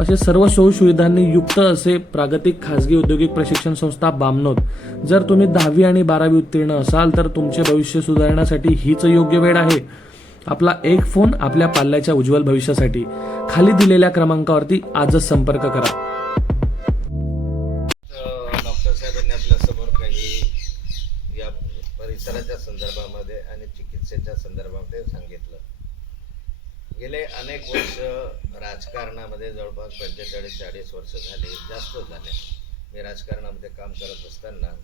असे सर्व सोयीसुविधांनी युक्त असे प्रागतिक खाजगी औद्योगिक प्रशिक्षण संस्था बामनोद. जर तुम्ही दहावी आणि बारावी उत्तीर्ण असाल तर तुमचे भविष्य सुधारण्यासाठी हीच योग्य वेळ आहे. आपला एक फोन आपल्या पाल्याच्या उज्ज्वल भविष्यासाठी. खाली दिलेल्या क्रमांकावरती आजच संपर्क करा. डॉक्टर साहेबांनी आपल्यासमोर काही या परिसराच्या संदर्भामध्ये आणि चिकित्सेच्या संदर्भामध्ये सांगितलं. गेले अनेक वर्ष राजकारणामध्ये जवळपास पंचेचाळीस चाळीस वर्ष झाले जास्त झाले. मी राजकारणामध्ये काम करत असताना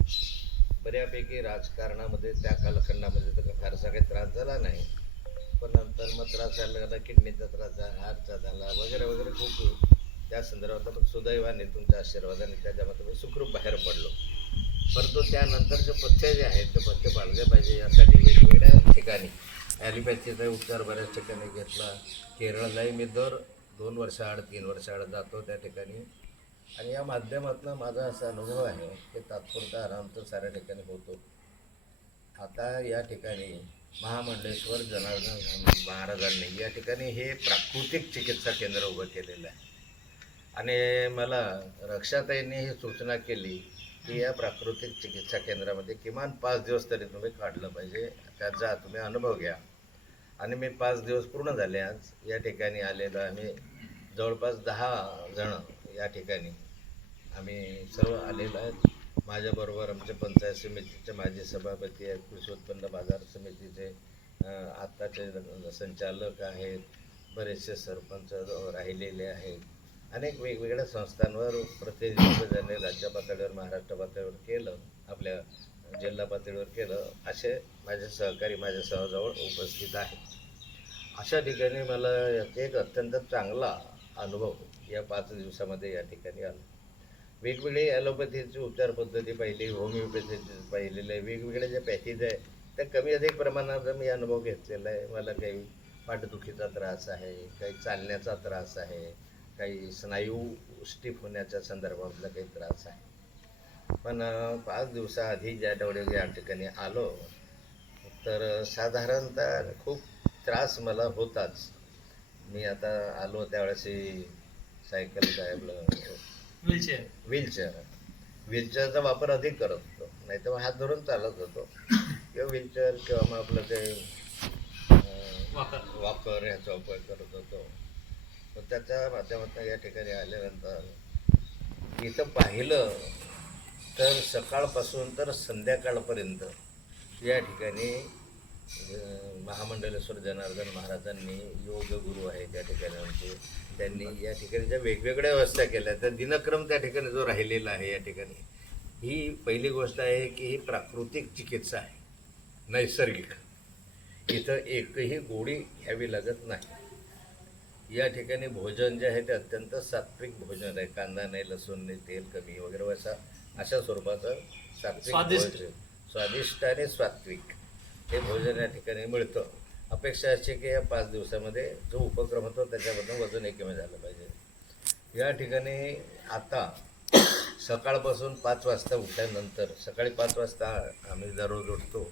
बऱ्यापैकी राजकारणामध्ये त्या कालखंडामध्ये तर फारसा काही त्रास झाला नाही. पण नंतर मग त्रास झाला किडनीचा त्रास झाला हार्टचा झाला वगैरे वगैरे खूप त्या संदर्भात पण सुदैवाने तुमच्या आशीर्वादाने त्याच्यामध्ये मी सुखरूप बाहेर पडलो. परंतु त्यानंतरचे पथ्य जे आहेत ते पथ्य पाळले पाहिजे यासाठी वेगवेगळ्या ठिकाणी ॲलिपॅथीचा उपचार बऱ्याच ठिकाणी घेतला. केरळलाही मी दर दोन वर्षाआड तीन वर्षाआड जातो त्या ठिकाणी. आणि या माध्यमातून माझा असा अनुभव आहे की तात्पुरता आराम तर साऱ्या ठिकाणी होतो. आता या ठिकाणी महामंडलेश्वर जनार्दन महाराजांनी या ठिकाणी हे प्राकृतिक चिकित्सा केंद्र उभं केलेलं आहे. आणि मला रक्षाताईंनी ही सूचना केली की या प्राकृतिक चिकित्सा केंद्रामध्ये किमान पाच दिवस तरी तुम्ही काढलं पाहिजे. त्याचा तुम्ही अनुभव घ्या. आणि मी पाच दिवस पूर्ण झाले आज. या ठिकाणी आलेलो आम्ही जवळपास दहा जण या ठिकाणी आम्ही सर्व आलेलो आहेत. माझ्याबरोबर आमचे पंचायत समितीचे माजी सभापती आहेत. कृषी उत्पन्न बाजार समितीचे आत्ताचे संचालक आहेत. बरेचसे सरपंच राहिलेले आहेत. अनेक वेगवेगळ्या संस्थांवर प्रतिनिधित्व ज्यांनी राज्य पातळीवर महाराष्ट्र पातळीवर केलं आपल्या जिल्हा पातळीवर केलं असे माझे सहकारी माझ्या सहजवळ उपस्थित आहेत. अशा ठिकाणी मला याचा एक अत्यंत चांगला अनुभव या पाच दिवसामध्ये या ठिकाणी आला. वेगवेगळी ॲलोपॅथीची उपचार पद्धती पाहिली होमिओपॅथीची पाहिलेलं आहे वेगवेगळ्या ज्या पॅथीज आहे त्या कमी अधिक प्रमाणात मी अनुभव घेतलेला आहे. मला काही पाठदुखीचा त्रास आहे काही चालण्याचा त्रास आहे काही स्नायू स्टिफ होण्याच्या संदर्भातला काही त्रास आहे. पण पाच दिवसाआधी ज्या तेवढे या ठिकाणी आलो तर साधारणतः खूप त्रास मला होताच. मी आता आलो त्यावेळेस ही सायकल काय आपलं व्हीलचेअर. व्हीलचेअर. व्हीलचेअरचा वापर अधिक करत होतो. नाही तर हात धरून चालत होतो. किंवा व्हीलचेअर किंवा मग आपलं ते वापर वापर ह्याचा वापर करत होतो. पण त्याच्या माध्यमातून या ठिकाणी आल्यानंतर इथं पाहिलं तर सकाळपासून तर संध्याकाळपर्यंत या ठिकाणी महामंडलेश्वर जनार्दन महाराजांनी योग गुरु आहे त्या ठिकाणी त्यांनी या ठिकाणी ज्या वेगवेगळ्या व्यवस्था केल्या. त्या दिनक्रम त्या ठिकाणी जो राहिलेला आहे या ठिकाणी ही पहिली गोष्ट आहे की ही प्राकृतिक चिकित्सा आहे नैसर्गिक. इथं एकही गोळी घ्यावी लागत नाही. या ठिकाणी भोजन जे आहे ते अत्यंत सात्विक भोजन आहे. कांदा नाही लसूण नाही तेल कमी वगैरे असं अशा स्वरूपाचं सात्विक. भोजन. स्वादिष्ट आणि सात्विक. हे भोजन या ठिकाणी मिळतं. अपेक्षा अशी की या पाच दिवसामध्ये जो उपक्रम होतो त्याच्यामधून वजन कमी झालं पाहिजे. या ठिकाणी आता सकाळपासून पाच वाजता उठल्यानंतर सकाळी पाच वाजता आम्ही दररोज उठतो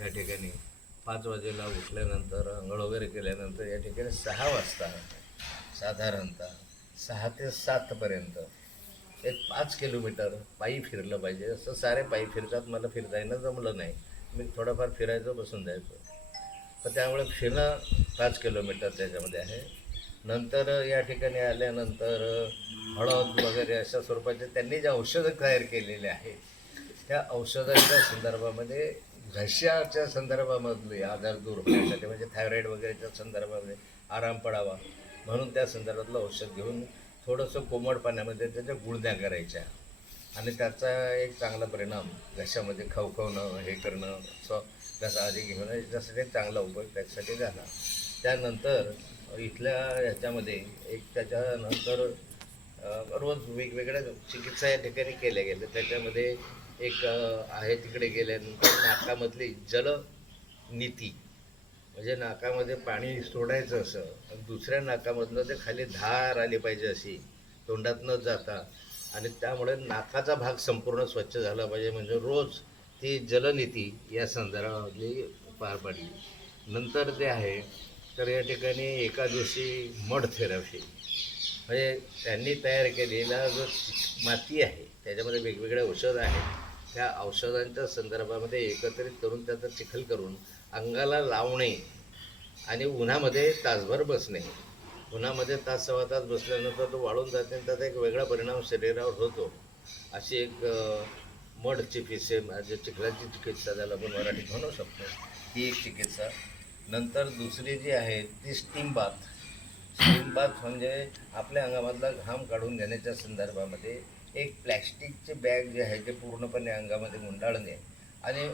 या ठिकाणी. पाच वाजेला उठल्यानंतर आंघोळ वगैरे केल्यानंतर या ठिकाणी सहा वाजता साधारणतः सहा ते सातपर्यंत एक पाच किलोमीटर पायी फिरलं पाहिजे. असं सारे पायी फिरतात मला फिरता येणं जमलं नाही. मी थोडंफार फिरायचो बसून जायचो. तर त्यामुळे फिरणं पाच किलोमीटर त्याच्यामध्ये आहे. नंतर या ठिकाणी आल्यानंतर हळद वगैरे अशा स्वरूपाचे त्यांनी जे औषधं तयार केलेले आहेत त्या औषधांच्या संदर्भामध्ये घशाच्या संदर्भामधले आजार दूर होण्यासाठी म्हणजे थायरॉईड वगैरेच्या संदर्भामध्ये आराम पडावा म्हणून त्या संदर्भातलं औषध घेऊन थोडंसं कोमट पाण्यामध्ये त्याच्या गुळण्या करायच्या. आणि त्याचा एक चांगला परिणाम घशामध्ये खवखवणं हे करणं असं घसा आधी घेणं याच्यासाठी एक चांगला उपयोग त्याच्यासाठी झाला. त्यानंतर इथल्या ह्याच्यामध्ये एक त्याच्यानंतर रोज वेगवेगळ्या चिकित्सा या ठिकाणी केल्या गेल्या. त्याच्यामध्ये एक आहे तिकडे गेल्यानंतर नाकामधली जल नीती. म्हणजे नाकामध्ये पाणी सोडायचं असं आणि दुसऱ्या नाकामधनं ते खाली धार आली पाहिजे अशी तोंडात न जाता. आणि त्यामुळे नाकाचा भाग संपूर्ण स्वच्छ झाला पाहिजे. म्हणजे रोज ती जलनीती या संदर्भातली पार पाडली. नंतर ते आहे तर या ठिकाणी एका दिवशी मठ थेरपी म्हणजे त्यांनी तयार केलेला जो माती आहे त्याच्यामध्ये वेगवेगळे औषधं आहेत. त्या औषधांच्या संदर्भामध्ये एकत्रित करून त्याचा चिखल करून अंगाला लावणे आणि उन्हामध्ये तासभर बसणे. उन्हामध्ये तास सव्वा तास बसल्यानंतर तो वाळून जाते आणि त्याचा एक वेगळा परिणाम शरीरावर होतो. अशी एक अ, मड चिकित्से म्हणजे चिखलाची चिकित्सा ज्याला आपण मराठीत म्हणू शकतो ही एक चिकित्सा. नंतर दुसरी जी आहे ती स्टीम बाथ. स्टीम बाथ म्हणजे आपल्या अंगामधला घाम काढून घेण्याच्या संदर्भामध्ये एक प्लॅस्टिकची बॅग जी आहे ते पूर्णपणे अंगामध्ये गुंडाळणे. आणि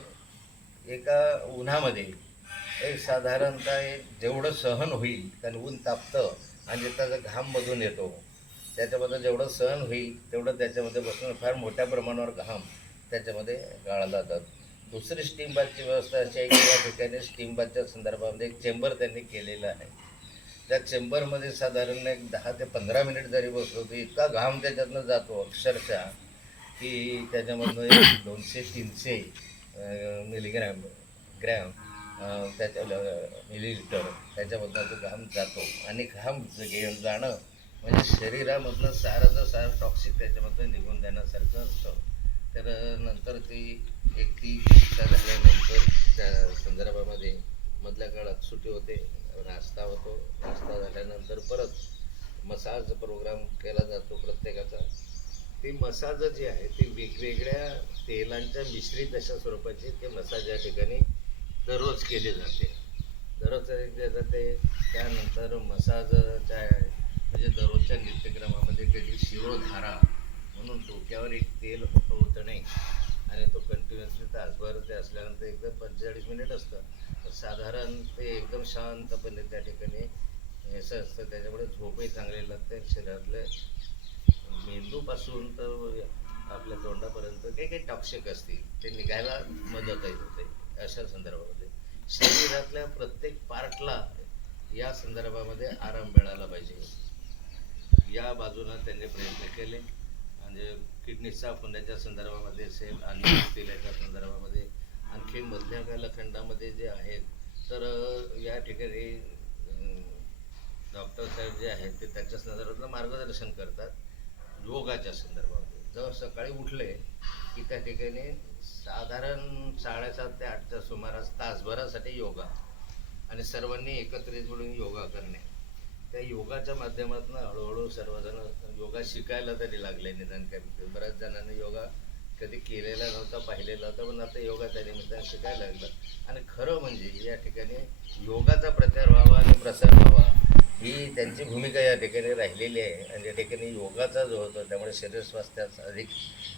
एका उन्हामध्ये एक साधारणतः एक जेवढं सहन होईल कारण ऊन तापतं आणि त्याचा घाम मधून येतो त्याच्यामध्ये जेवढं सहन होईल तेवढं त्याच्यामध्ये बसून फार मोठ्या प्रमाणावर घाम त्याच्यामध्ये गाळला जातात दुसरी स्टीम बाथची व्यवस्था अशी आहे की या ठिकाणी स्टीम बाथच्या संदर्भामध्ये एक चेंबर त्यांनी केलेलं आहे. त्या चेंबरमध्ये साधारण एक दहा ते पंधरा मिनिट जरी बसलो तर इतका घाम त्याच्यातनं जातो अक्षरशः की त्याच्यामधनं एक दोनशे तीनशे मिलीग्रॅम ग्रॅम त्याच्या मिलीलिटर त्याच्यामधनं तो घाम जातो. आणि घाम घेऊन जाणं म्हणजे शरीरामधनं साराचं सारं टॉक्सिक त्याच्यामधनं निघून जाण्यासारखं असतं. तर नंतर ती एक ती चिकित्सा झाल्यानंतर त्या संदर्भामध्ये मधल्या काळात सुट्टी होते नाश्ता होतो. नाश्ता झाल्यानंतर परत मसाज प्रोग्राम केला जातो प्रत्येकाचा. ती मसाज जी आहे ती वेगवेगळ्या तेलांच्या मिश्रित अशा स्वरूपाची ते मसाज या ठिकाणी दररोज केले जाते. दररोज केले जाते त्यानंतर मसाजच्या म्हणजे दररोजच्या नित्यक्रमामध्ये कधी शिरोधारा म्हणून डोक्यावर एक तेल ओतणे आणि तो कंटिन्युअसली तासभर ते असल्यानंतर एकदम पंचेचाळीस मिनिट असतं. तर साधारण ते एकदम शांतपणे त्या ठिकाणी असं असतं. त्याच्यामुळे झोपही चांगली लागते शरीरातले मेंदूपासून तर आपल्या तोंडापर्यंत काही काही टॉक्सिक असतील. ते निघायला मदतही होते. अशा संदर्भामध्ये. शरीरातल्या प्रत्येक पार्टला या संदर्भामध्ये आराम मिळाला पाहिजे. या बाजूनं त्यांनी प्रयत्न केले. म्हणजे किडनीचा फुंड्याच्या संदर्भामध्ये असेल आणि असतील संदर्भामध्ये. आणखी मधल्या कालखंडामध्ये जे आहेत तर या ठिकाणी डॉक्टर साहेब जे आहेत ते त्याच्या संदर्भातलं मार्गदर्शन करतात. योगाच्या संदर्भामध्ये. जर सकाळी उठले की त्या ठिकाणी साधारण साडेसात ते आठच्या सुमारास तासभरासाठी योगा. आणि सर्वांनी एकत्रित मिळून योगा करणे. त्या योगाच्या माध्यमातून हळूहळू सर्वजण योगा शिकायला तरी लागले निदान काय बऱ्याच जणांनी योगा कधी केलेला नव्हता पाहिलेला होता पण आता योगा त्या निमित्ताने शिकायला लागलं. आणि खरं म्हणजे या ठिकाणी योगाचा प्रचार व्हावा आणि प्रसार व्हावा ही त्यांची भूमिका या ठिकाणी राहिलेली आहे. आणि या ठिकाणी योगाचा जो होतो त्यामुळे शरीर स्वास्थ्यास अधिक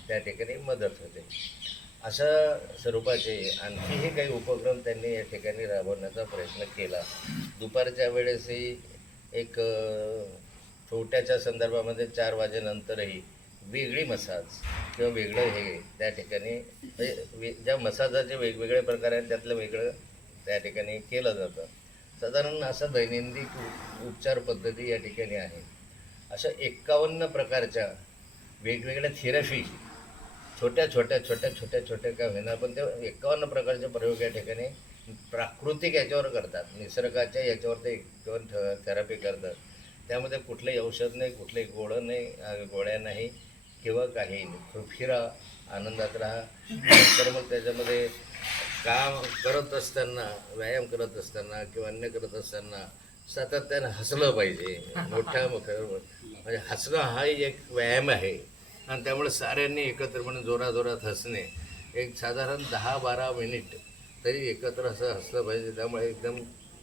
त्या ठिकाणी मदत होते. अशा स्वरूपाचे आणखीही काही उपक्रम त्यांनी या ठिकाणी राबवण्याचा प्रयत्न केला. दुपारच्या वेळेसही एक छोट्याच्या संदर्भामध्ये चार वाजेनंतरही वेगळी मसाज किंवा वेगळं हे त्या ठिकाणी म्हणजे ज्या मसाजाचे वेगवेगळे प्रकार आहेत त्यातलं वेगळं त्या ठिकाणी केलं जातं. साधारण असं दैनंदिन उपचार पद्धती या ठिकाणी आहे. अशा एक्कावन्न प्रकारच्या वेगवेगळ्या थेरपी छोट्या छोट्या छोट्या छोट्या छोट्या काय होईना पण ते एकावन्न प्रकारचे प्रयोग या ठिकाणी प्राकृतिक याच्यावर करतात. निसर्गाच्या याच्यावर ते एकावन्न थेरपी करतात. त्यामध्ये कुठलंही औषध नाही कुठलंही गोळं नाही गोळ्या नाही किंवा काही नाही. फिरा आनंदात राहा. नंतर मग त्याच्यामध्ये काम करत असताना व्यायाम करत असताना किंवा अन्य करत असताना सातत्यानं हसलं पाहिजे. मोठ्या मोठ्या म्हणजे हसणं हाही एक व्यायाम आहे. आणि त्यामुळे साऱ्यांनी एकत्रपणे जोराजोरात हसणे. एक साधारण दहा बारा मिनिट तरी एकत्र असं हसलं पाहिजे. त्यामुळे एकदम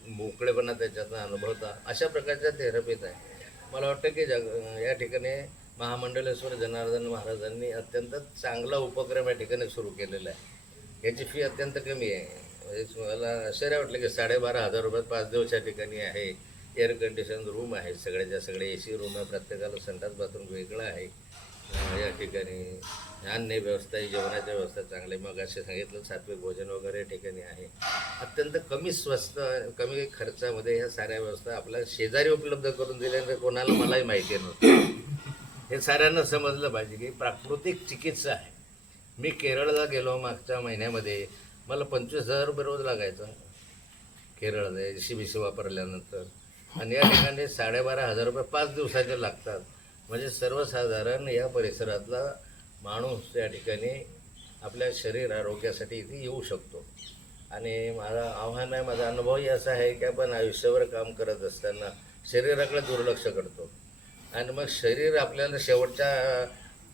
मोकळेपणा त्याच्यातनं अनुभवता. अशा प्रकारच्या थेरपीत आहे. मला वाटतं की जग या ठिकाणी महामंडलेश्वर जनार्दन महाराजांनी अत्यंत चांगला उपक्रम या ठिकाणी सुरू केलेला आहे. याची फी अत्यंत कमी आहे. म्हणजे मला आश्चर्य वाटलं की साडेबारा हजार रुपयात पाच दिवस या ठिकाणी आहे. एअर कंडिशन रूम आहे सगळ्याच्या सगळे ए सी रूम आहे प्रत्येकाला संडास बाथरूम वेगळं आहे. या ठिकाणी अन्य व्यवस्था ही जेवणाच्या व्यवस्था चांगली मग असे सांगितलं सात्विक भोजन वगैरे या ठिकाणी आहे. अत्यंत कमी स्वस्त कमी खर्चामध्ये ह्या साऱ्या व्यवस्था आपल्या शेजारी उपलब्ध करून दिल्यानंतर कोणाला मलाही माहिती नव्हतं. हे साऱ्यांना समजलं पाहिजे की प्राकृतिक चिकित्सा आहे. मी केरळला गेलो मागच्या महिन्यामध्ये. मला पंचवीस हजार रुपये रोज लागायचा. केरळला सी बी सी वापरल्यानंतर. आणि या ठिकाणी साडेबारा हजार रुपये पाच दिवसाचे लागतात. म्हणजे सर्वसाधारण या परिसरातला माणूस या ठिकाणी आपल्या शरीर आरोग्यासाठी इथे येऊ शकतो. आणि माझा आव्हान आहे माझा अनुभवही असा आहे की आपण आयुष्यभर काम करत असताना शरीराकडे दुर्लक्ष करतो. आणि मग शरीर आपल्याला शेवटच्या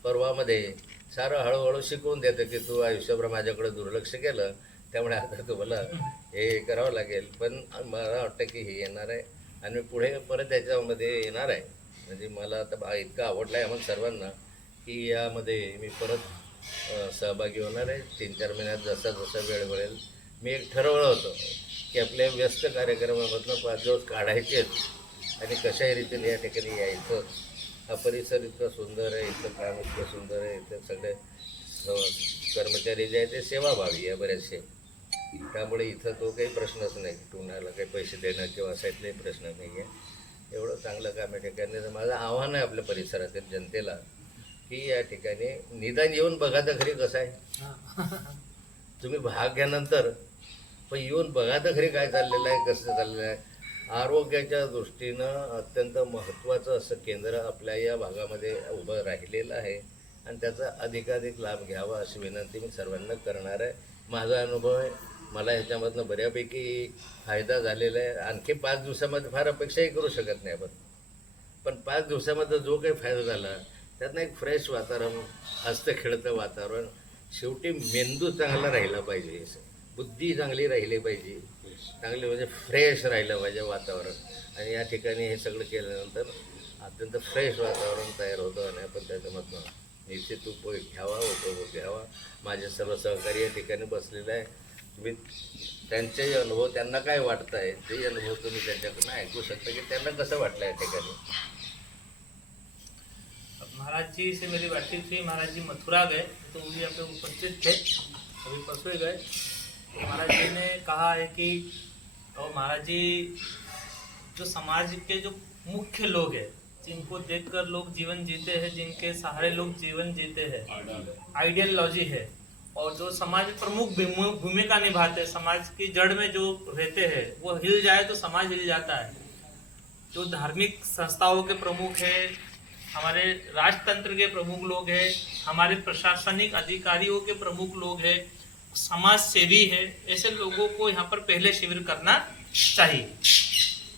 पर्वामध्ये सारं हळूहळू शिकवून देतं की तू आयुष्यभर माझ्याकडे दुर्लक्ष केलं त्यामुळे आता तुम्हाला हे करावं लागेल. पण मला वाटतं की हे येणार आहे. आणि मी पुढे परत त्याच्यामध्ये येणार आहे. म्हणजे मला आता बा- इतकं आवडलं आहे आम्हाला सर्वांना की यामध्ये मी परत सहभागी होणार आहे. तीन चार महिन्यात जसा जसा वेळ मिळेल. मी एक ठरवलं होतं की आपल्या व्यस्त कार्यक्रमामधनं पाच दिवस काढायचेच आणि कशाही रीतीने या ठिकाणी यायचं. हा परिसर इतका सुंदर आहे इथलं काम इतकं सुंदर आहे इथं सगळे कर्मचारी जे आहेत ते सेवाभावी आहे बरेचसे. त्यामुळे इथं तो काही प्रश्नच नाही. कुणाला काही पैसे देणं किंवा असायतलाही प्रश्न नाही आहे एवढं चांगलं काम या ठिकाणी. तर माझं आव्हान आहे आपल्या परिसरातील जनतेला की या ठिकाणी निदान येऊन बघा तर खरी कसं आहे. तुम्ही भाग घ्यानंतर पण येऊन बघा तर खरी काय चाललेलं आहे कसं चाललेलं आहे. आरोग्याच्या दृष्टीनं अत्यंत महत्त्वाचं असं केंद्र आपल्या या भागामध्ये उभं राहिलेलं आहे. आणि त्याचा अधिकाधिक लाभ घ्यावा अशी विनंती मी सर्वांना करणार आहे. माझा अनुभव आहे मला ह्याच्यामधनं बऱ्यापैकी फायदा झालेला आहे. आणखी पाच दिवसामध्ये फार अपेक्षाही करू शकत नाही आपण. पण पाच दिवसामध्ये जो काही फायदा झाला त्यातनं एक फ्रेश वातावरण हस्त खेळतं वातावरण शेवटी मेंदू चांगला राहिला पाहिजे. बुद्धी चांगली राहिली पाहिजे. चांगली म्हणजे फ्रेश राहिलं पाहिजे वातावरण. आणि या ठिकाणी हे सगळं केल्यानंतर अत्यंत फ्रेश वातावरण तयार होतं आणि आपण त्याच्यामधनं निश्चित उपयोग घ्यावा उपभोग घ्यावा. माझे सर्व सहकारी या ठिकाणी बसलेले आहे. त्यांचेही अनुभव त्यांना काय वाटतं आहे तेही अनुभव तुम्ही त्यांच्याकडनं ऐकू शकता की त्यांना कसं वाटलं या ठिकाणी? अब महाराज जी से मेरी बातचीत हुई। महाराज जी मथुरा गए तो वो भी यहाँ पे उपस्थित थे। अभी परसों गए। तो महाराज जी ने कहा है कि और महाराज जी जो समाज के जो मुख्य लोग हैं जिनको देखकर लोग जीवन जीते हैं जिनके सहारे लोग जीवन जीते हैं आइडियोलॉजी है। और जो समाज में प्रमुख भूमिका निभाते हैं, समाज की जड़ में जो रहते हैं, वो हिल जाए तो समाज हिल जाता है। जो धार्मिक संस्थाओं के प्रमुख है, हमारे राजतंत्र के प्रमुख लोग हैं, हमारे प्रशासनिक अधिकारियों के प्रमुख लोग हैं, समाज सेवी है, ऐसे लोगों को यहाँ पर पहले शिविर करना चाहिए।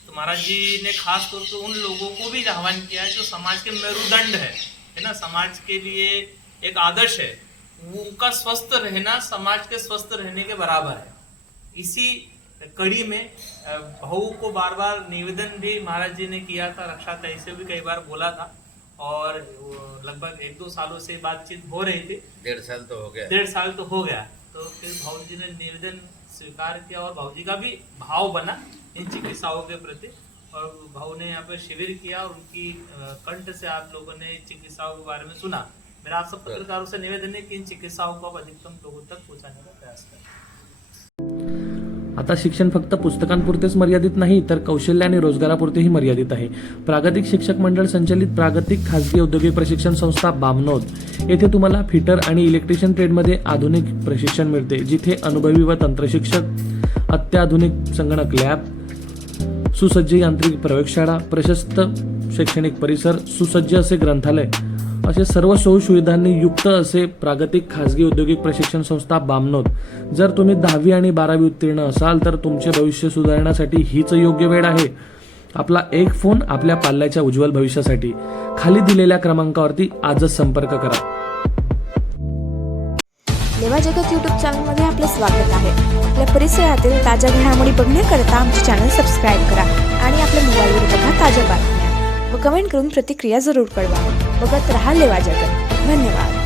तो महाराज जी ने खास तौर पर उन लोगों को भी आह्वान किया है जो समाज के मेरुदंड है है ना? समाज के लिए एक आदर्श है। वो उनका स्वस्थ रहना समाज के स्वस्थ रहने के बराबर है। इसी कड़ी में भाऊ को बार बार निवेदन भी महाराज जी ने किया था रक्षा तय से भी कई बार बोला था। और लगभग एक दो सालों से बातचीत हो रही थी। डेढ़ साल तो हो गया। डेढ़ साल तो हो गया। तो फिर भाऊ जी ने निवेदन स्वीकार किया और भाऊ जी का भी भाव बना इन चिकित्साओं के प्रति। और भाऊ ने यहाँ पे शिविर किया और उनकी कंठ से आप लोगों ने चिकित्साओं के बारे में सुना। मेरा आप सब पत्रकारों से निवेदन है कि इन चिकित्साओं को अधिकतम लोगों तक पहुंचाने का प्रयास करें। आता शिक्षण फक्त पुस्तकांपुरतेच मर्यादित नाही तर कौशल्य आणि रोजगारापुरतेही मर्यादित आहे. प्रागतिक शिक्षक मंडळ संचलित प्रागतिक खाजगी औद्योगिक प्रशिक्षण संस्था बामनोद. येथे तुम्हाला फिटर आणि इलेक्ट्रिशियन ट्रेडमध्ये आधुनिक प्रशिक्षण मिळते जिथे अनुभवी व तंत्रशिक्षक अत्याधुनिक संगणक लॅब सुसज्ज यांत्रिक प्रयोगशाळा प्रशस्त शैक्षणिक परिसर सुसज्ज असे ग्रंथालय असे सर्व सोयीसुविधांनी युक्त असे प्रागतिक खाजगी औद्योगिक प्रशिक्षण संस्था बामनोद. जर तुम्ही दहावी आणि बारावी उत्तीर्ण असाल तर तुमचे भविष्य सुधारण्यासाठी हीच योग्य वेळ आहे. आपला एक फोन आपल्या पाल्याच्या उज्ज्वल भविष्यासाठी. खाली दिलेल्या क्रमांकावरती आजच संपर्क करा. लेवा जगत यूट्यूब चॅनलमध्ये आपलं स्वागत आहे. आपल्या परिसरातील ताज्या घडामोडी बघण्याकरता आमचे चॅनल सबस्क्राईब करा आणि आपल्या मोबाईलवर बघा ताज्या बातम्या. व कमेंट करून प्रतिक्रिया जरूर कळवा. बघत राहा लेवा जगत धन्यवाद.